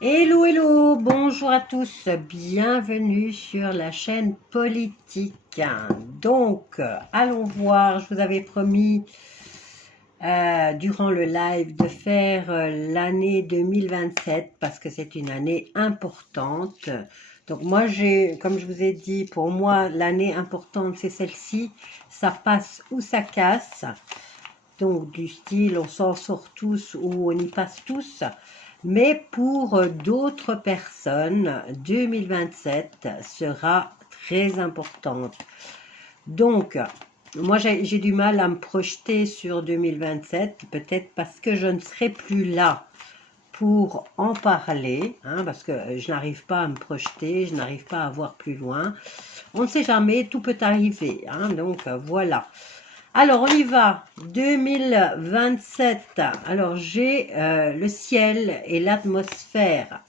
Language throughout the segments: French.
Hello, hello, bonjour à tous, bienvenue sur la chaîne politique. Donc, allons voir, je vous avais promis durant le live de faire l'année 2027 parce que c'est une année importante. Donc moi, comme je vous ai dit, pour moi, l'année importante, c'est celle-ci, ça passe ou ça casse. Donc du style, on s'en sort tous ou on y passe tous. Mais pour d'autres personnes, 2027 sera très importante. Donc, moi j'ai du mal à me projeter sur 2027, peut-être parce que je ne serai plus là pour en parler, hein, parce que je n'arrive pas à me projeter, je n'arrive pas à voir plus loin. On ne sait jamais, tout peut arriver, hein, donc voilà. Alors, on y va. 2027. Alors, j'ai le ciel et l'atmosphère.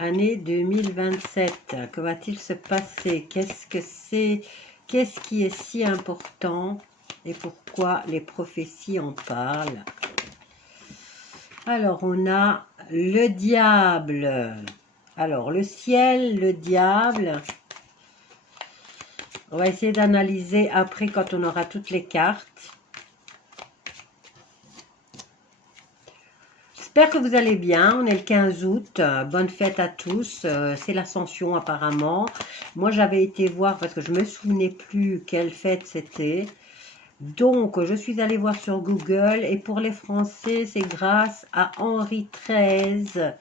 Année 2027. Que va-t-il se passer? Qu'est-ce que c'est? Qu'est-ce qui est si important? Et pourquoi les prophéties en parlent? Alors, on a le diable. Alors, le ciel, le diable... On va essayer d'analyser après quand on aura toutes les cartes. J'espère que vous allez bien. On est le 15 août. Bonne fête à tous. C'est l'Ascension apparemment. Moi, j'avais été voir parce que je ne me souvenais plus quelle fête c'était. Donc, je suis allée voir sur Google. Et pour les Français, c'est grâce à Henri XIII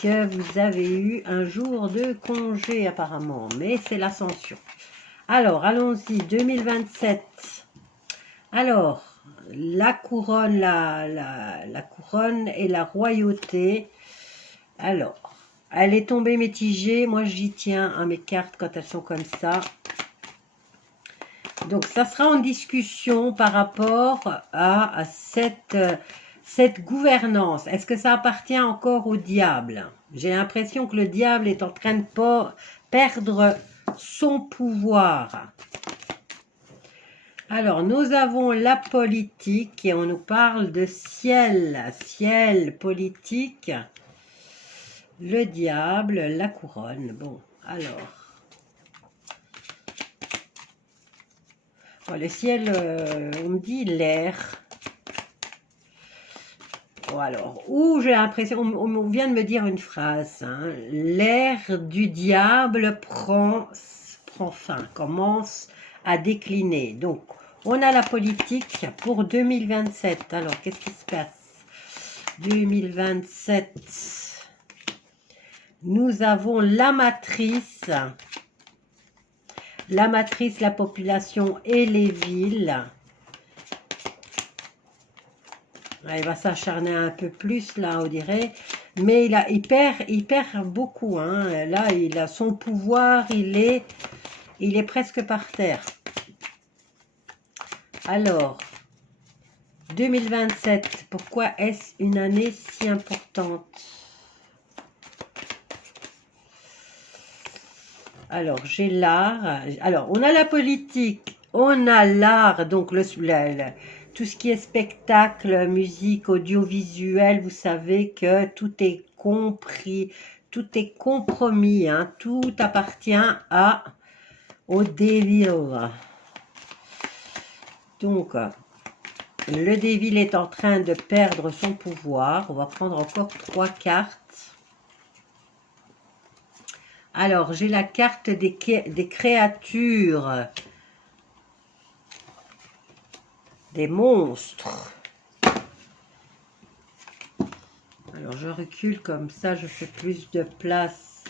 que vous avez eu un jour de congé apparemment. Mais c'est l'Ascension. Alors, allons-y, 2027. Alors, la couronne, la couronne et la royauté. Alors, elle est tombée mitigée. Moi, j'y tiens à mes cartes quand elles sont comme ça. Donc, ça sera en discussion par rapport à cette gouvernance. Est-ce que ça appartient encore au diable? J'ai l'impression que le diable est en train de perdre son pouvoir. Alors, nous avons la politique et on nous parle de ciel, ciel politique, le diable, la couronne. Bon, alors, bon, le ciel, on me dit l'air. Bon, alors, où j'ai l'impression, on vient de me dire une phrase, hein, l'air du diable prend fin, commence à décliner. Donc, on a la politique pour 2027. Alors, qu'est-ce qui se passe? 2027. Nous avons la matrice. La matrice, la population et les villes. Il va s'acharner un peu plus, là, on dirait. Mais il perd beaucoup. Hein. Là, il a son pouvoir, il est presque par terre. Alors, 2027, pourquoi est-ce une année si importante? Alors, j'ai l'art. Alors, on a la politique, on a l'art, donc tout ce qui est spectacle, musique, audiovisuel, vous savez que tout est compris, tout est compromis, hein, tout appartient au devil. Donc, le devil est en train de perdre son pouvoir. On va prendre encore 3 cartes. Alors, j'ai la carte des créatures, des monstres. Alors, je recule comme ça, je fais plus de place.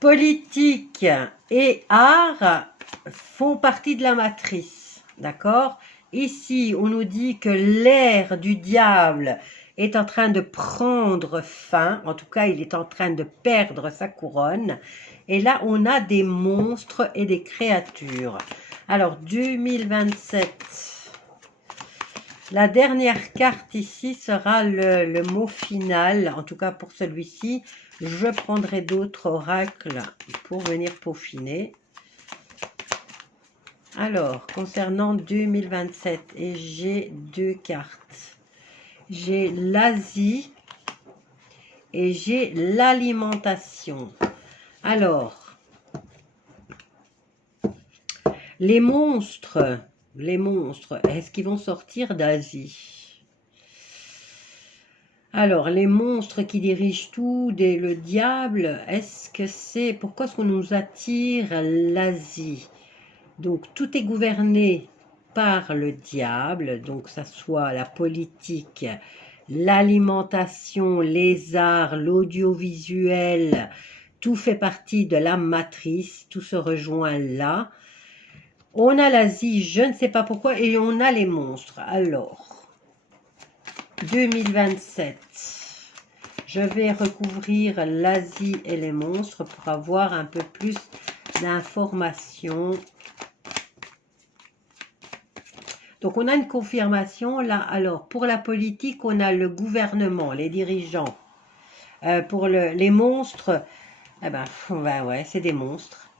Politique et art font partie de la matrice, d'accord? Ici, on nous dit que l'air du diable est en train de prendre fin, en tout cas, il est en train de perdre sa couronne. Et là, on a des monstres et des créatures. Alors, 2027, la dernière carte ici sera le mot final, en tout cas pour celui-ci. Je prendrai d'autres oracles pour venir peaufiner. Alors, concernant 2027, et j'ai deux cartes. J'ai l'Asie et j'ai l'alimentation. Alors, les monstres, est-ce qu'ils vont sortir d'Asie? Alors, les monstres qui dirigent tout, le diable, est-ce que c'est... Pourquoi est-ce qu'on nous attire l'Asie? Donc, tout est gouverné par le diable, donc ça soit la politique, l'alimentation, les arts, l'audiovisuel, tout fait partie de la matrice, tout se rejoint là. On a l'Asie, je ne sais pas pourquoi, et on a les monstres. Alors, 2027, je vais recouvrir l'Asie et les monstres pour avoir un peu plus d'informations. Donc, on a une confirmation là. Alors, pour la politique, on a le gouvernement, les dirigeants. Pour les monstres, eh ben ouais, c'est des monstres.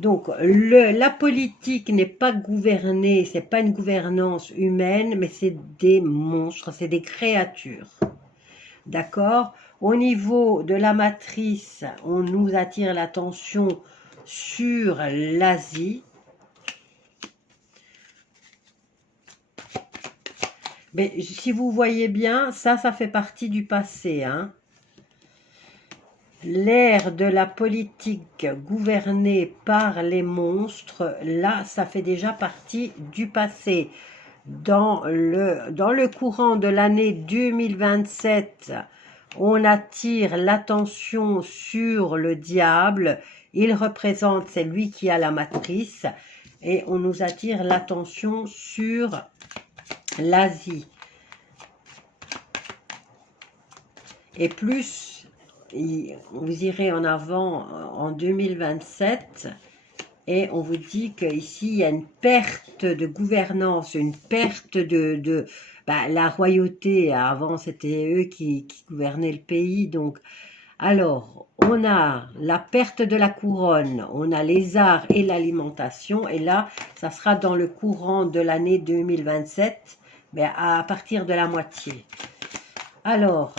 Donc, la politique n'est pas gouvernée, c'est pas une gouvernance humaine, mais c'est des monstres, c'est des créatures. D'accord? Au niveau de la matrice, on nous attire l'attention sur l'Asie. Mais si vous voyez bien, ça fait partie du passé, hein. L'ère de la politique gouvernée par les monstres, là, ça fait déjà partie du passé. Dans le courant de l'année 2027, on attire l'attention sur le diable. Il représente, c'est lui qui a la matrice. Et on nous attire l'attention sur l'Asie. Et plus vous irez en avant en 2027 et on vous dit qu'ici il y a une perte de gouvernance, une perte de la royauté. Avant c'était eux qui gouvernaient le pays. Donc alors on a la perte de la couronne, on a les arts et l'alimentation, et là ça sera dans le courant de l'année 2027, mais à partir de la moitié. Alors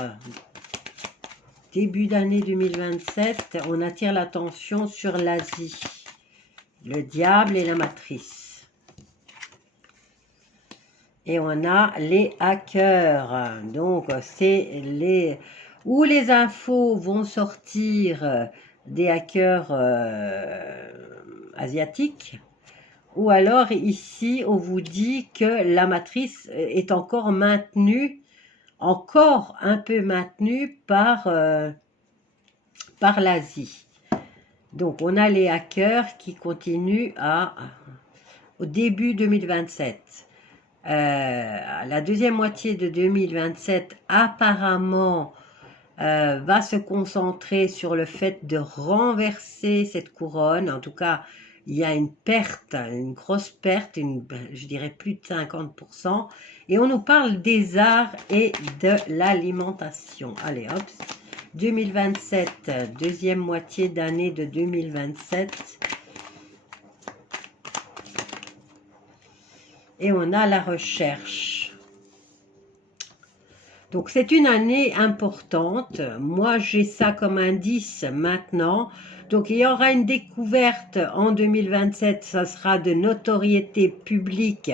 début d'année 2027, on attire l'attention sur l'Asie, le diable et la matrice. Et on a les hackers. Donc, c'est où les infos vont sortir des hackers asiatiques. Ou alors, ici, on vous dit que la matrice est encore maintenue, encore un peu maintenue par l'Asie. Donc, on a les hackers qui continuent au début 2027. La deuxième moitié de 2027, apparemment, va se concentrer sur le fait de renverser cette couronne. En tout cas, il y a une perte, une grosse perte, je dirais plus de 50%. Et on nous parle des arts et de l'alimentation. Allez, hop, 2027, deuxième moitié d'année de 2027. Et on a la recherche. Donc, c'est une année importante. Moi, j'ai ça comme indice maintenant. Donc, il y aura une découverte en 2027. Ça sera de notoriété publique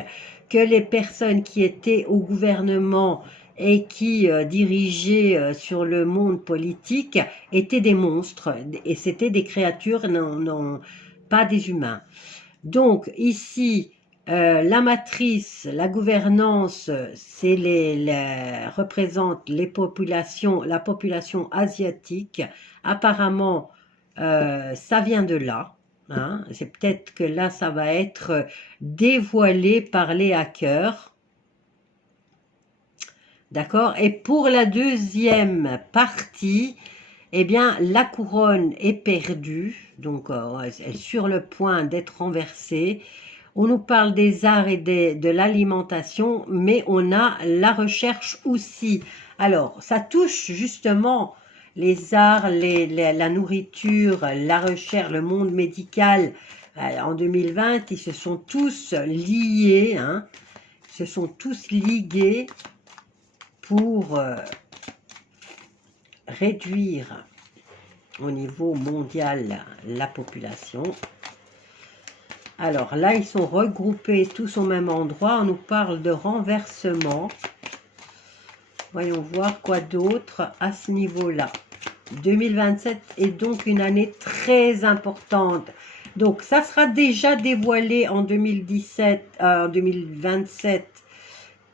que les personnes qui étaient au gouvernement et qui dirigeaient sur le monde politique étaient des monstres. Et c'était des créatures, non, pas des humains. Donc, ici... la matrice, la gouvernance, représente la population asiatique. Apparemment, ça vient de là. Hein. C'est peut-être que là, ça va être dévoilé par les hackers. D'accord? Et pour la deuxième partie, eh bien, la couronne est perdue. Donc, elle est sur le point d'être renversée. On nous parle des arts et de l'alimentation, mais on a la recherche aussi. Alors, ça touche justement les arts, la nourriture, la recherche, le monde médical, En 2020, ils se sont tous liés, hein, se sont tous ligués pour réduire au niveau mondial la population. Alors là, ils sont regroupés tous au même endroit. On nous parle de renversement. Voyons voir quoi d'autre à ce niveau-là. 2027 est donc une année très importante. Donc ça sera déjà dévoilé en 2027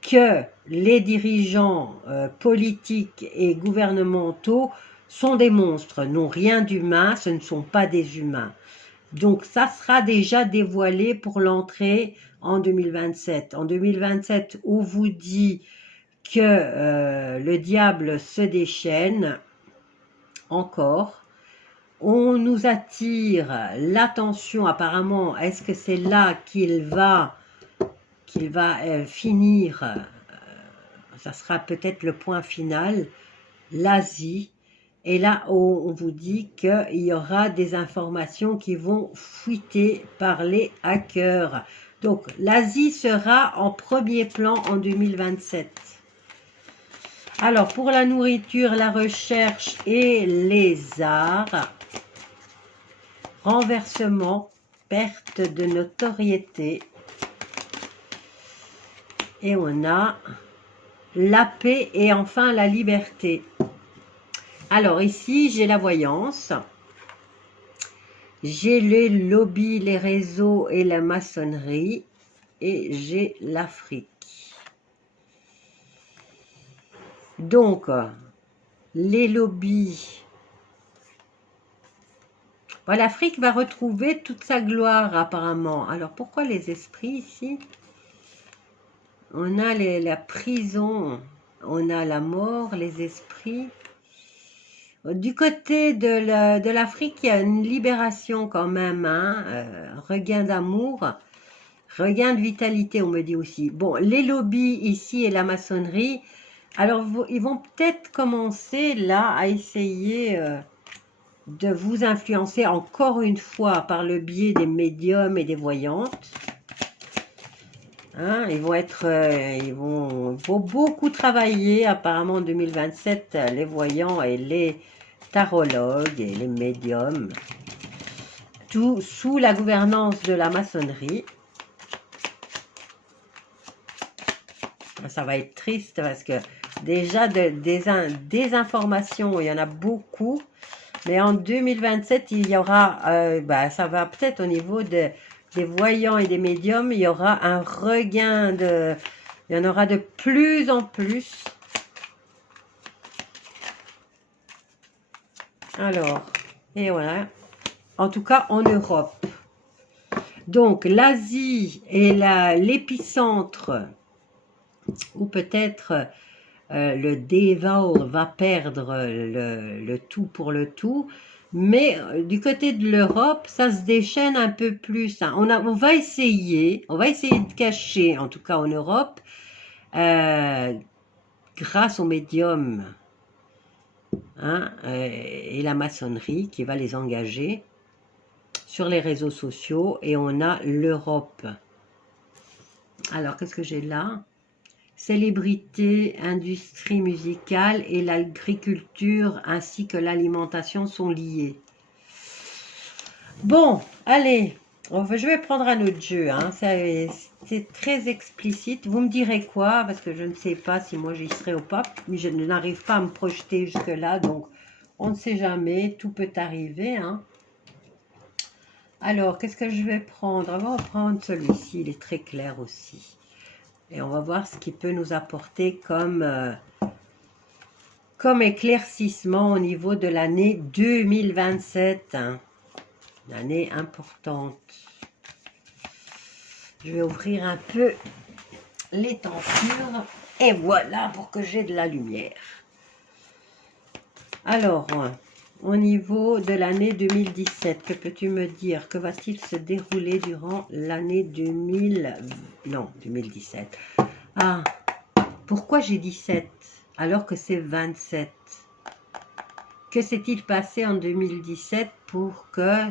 que les dirigeants politiques et gouvernementaux sont des monstres, n'ont rien d'humain, ce ne sont pas des humains. Donc ça sera déjà dévoilé pour l'entrée en 2027. En 2027, on vous dit que le diable se déchaîne encore. On nous attire l'attention, apparemment, est-ce que c'est là qu'il va finir, ça sera peut-être le point final, l'Asie. Et là, on vous dit qu'il y aura des informations qui vont fuiter par les hackers. Donc, l'Asie sera en premier plan en 2027. Alors, pour la nourriture, la recherche et les arts, renversement, perte de notoriété. Et on a la paix et enfin la liberté. Alors ici, j'ai la voyance. J'ai les lobbies, les réseaux et la maçonnerie. Et j'ai l'Afrique. Donc, les lobbies. Bon, l'Afrique va retrouver toute sa gloire apparemment. Alors, pourquoi les esprits ici? On a la prison, on a la mort, les esprits. Du côté de l'Afrique, il y a une libération quand même, hein, regain d'amour, regain de vitalité, on me dit aussi. Bon, les lobbies ici et la maçonnerie, alors ils vont peut-être commencer là à essayer de vous influencer encore une fois par le biais des médiums et des voyantes. Hein, ils vont beaucoup travailler apparemment en 2027, les voyants et les tarologues et les médiums, tout sous la gouvernance de la maçonnerie. Ça va être triste parce que déjà des informations, il y en a beaucoup, mais en 2027, il y aura, ça va peut-être au niveau des voyants et des médiums, il y aura un regain il y en aura de plus en plus. Alors, et voilà, en tout cas en Europe. Donc l'Asie est l'épicentre, ou peut-être le Devaul va perdre le tout pour le tout. Mais du côté de l'Europe, ça se déchaîne un peu plus. Hein. On va essayer de cacher, en tout cas en Europe, grâce aux médiums, hein, et la maçonnerie qui va les engager sur les réseaux sociaux. Et on a l'Europe. Alors, qu'est-ce que j'ai là? Célébrité, industrie musicale et l'agriculture ainsi que l'alimentation sont liées. Bon, allez, je vais prendre un autre jeu. Hein. C'est très explicite. Vous me direz quoi? Parce que je ne sais pas si moi j'y serai ou pas. Mais je n'arrive pas à me projeter jusque-là. Donc, on ne sait jamais. Tout peut arriver. Hein. Alors, qu'est-ce que je vais prendre? On va prendre celui-ci. Il est très clair aussi. Et on va voir ce qu'il peut nous apporter comme éclaircissement au niveau de l'année 2027. Hein. Une année importante. Je vais ouvrir un peu les tentures. Et voilà, pour que j'ai de la lumière. Alors, au niveau de l'année 2017, que peux-tu me dire? Que va-t-il se dérouler durant l'année 2017? Ah, pourquoi j'ai 17 alors que c'est 27? Que s'est-il passé en 2017 pour que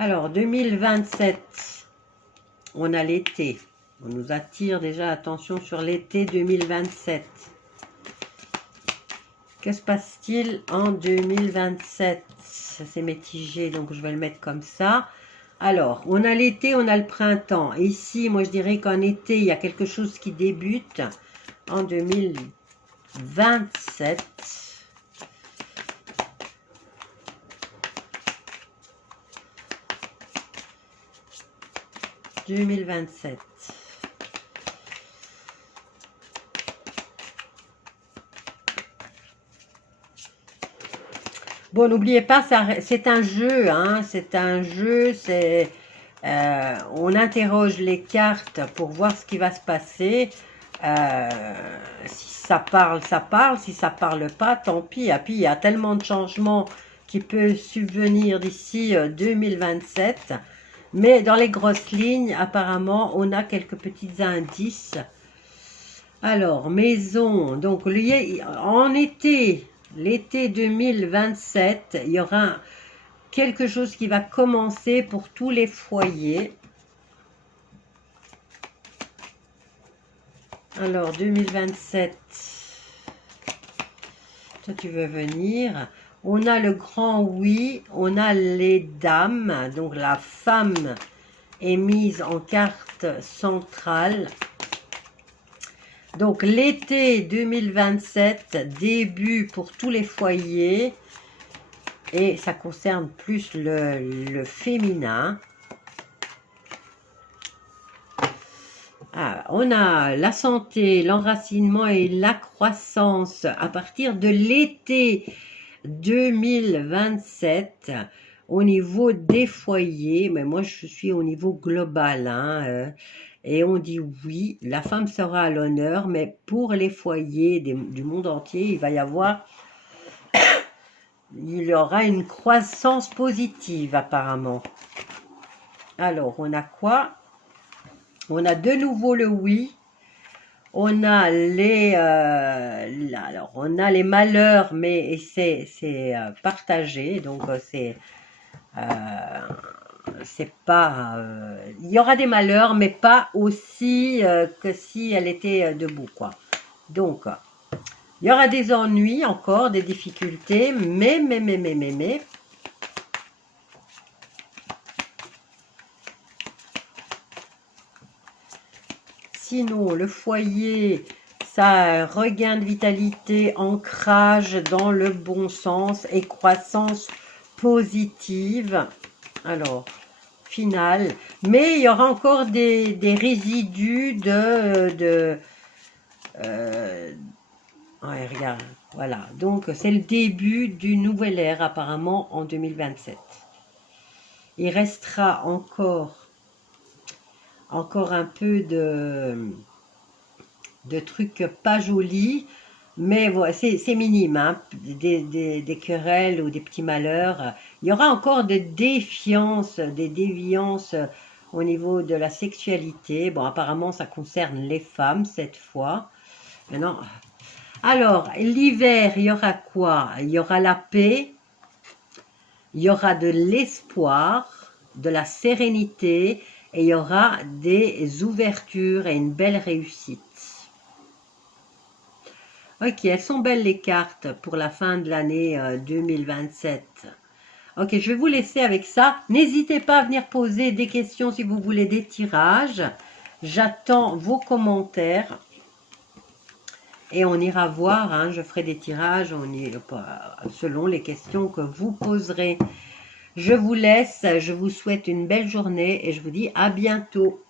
Alors, 2027, on a l'été. On nous attire déjà, attention, sur l'été 2027. Que se passe-t-il en 2027? C'est mitigé, donc je vais le mettre comme ça. Alors, on a l'été, on a le printemps. Ici, moi, je dirais qu'en été, il y a quelque chose qui débute en 2027. 2027. Bon, n'oubliez pas, c'est un jeu, hein, c'est un jeu, on interroge les cartes pour voir ce qui va se passer. Si ça parle, ça parle. Si ça parle pas, tant pis. Et puis, il y a tellement de changements qui peuvent subvenir d'ici 2027. Mais dans les grosses lignes, apparemment, on a quelques petits indices. Alors, maison. Donc, en été, l'été 2027, il y aura quelque chose qui va commencer pour tous les foyers. Alors, 2027, toi tu veux venir. On a le grand oui, on a les dames, donc la femme est mise en carte centrale. Donc l'été 2027, début pour tous les foyers, et ça concerne plus le féminin. Ah, on a la santé, l'enracinement et la croissance à partir de l'été 2027 au niveau des foyers, mais moi je suis au niveau global, hein, et on dit oui, la femme sera à l'honneur, mais pour les foyers du monde entier, il va y avoir, il y aura une croissance positive apparemment. Alors, on a quoi? On a de nouveau le oui. On a les, alors on a les malheurs, mais c'est partagé, donc c'est pas. Il y aura des malheurs, mais pas aussi que si elle était debout, quoi. Donc, il y aura des ennuis encore, des difficultés, mais. Sinon, le foyer, ça regain de vitalité, ancrage dans le bon sens et croissance positive. Alors, final. Mais il y aura encore des résidus ouais, regarde, voilà. Donc, c'est le début d'une nouvelle ère apparemment en 2027. Il restera encore un peu de trucs pas jolis, mais voilà, c'est minime, hein, des querelles ou des petits malheurs. Il y aura encore des défiances, des déviances au niveau de la sexualité. Bon, apparemment, ça concerne les femmes cette fois. Maintenant, alors, l'hiver, il y aura quoi? Il y aura la paix, il y aura de l'espoir, de la sérénité, et il y aura des ouvertures et une belle réussite. Ok, elles sont belles les cartes pour la fin de l'année 2027. Ok, je vais vous laisser avec ça. N'hésitez pas à venir poser des questions si vous voulez des tirages. J'attends vos commentaires. Et on ira voir, hein, je ferai des tirages selon les questions que vous poserez. Je vous laisse, je vous souhaite une belle journée et je vous dis à bientôt.